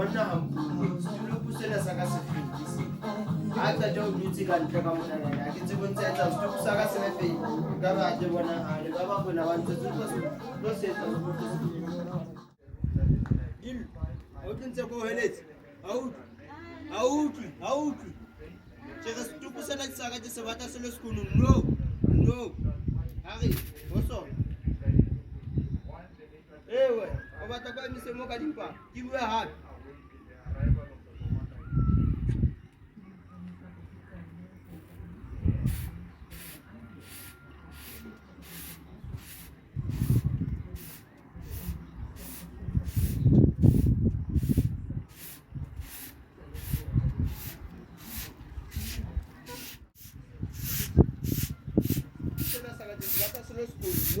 Bona dilo pusela saka se fitisi a tla jo dutse ka ntle ka mona ya ke tsebo ntse tsa go saka se fe ka ba je bona ha le ba ba bona ba ntse lo se tsa dil o ntse go heletse out je ga stu pusela saka je se batla se le sekolo no hari boso ewe o batla kwa mise mo ka dimpa ke bua hape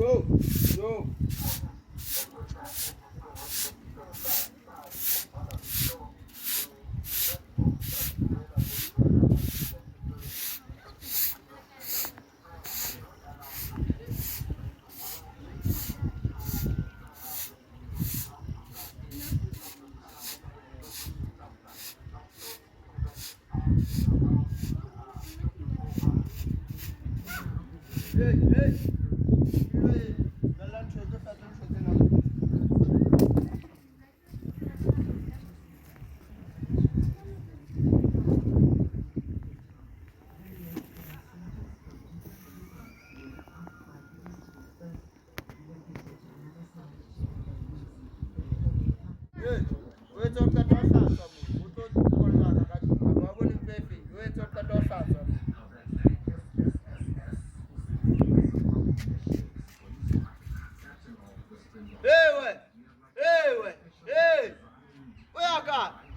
No. Hey. Hey, where you got?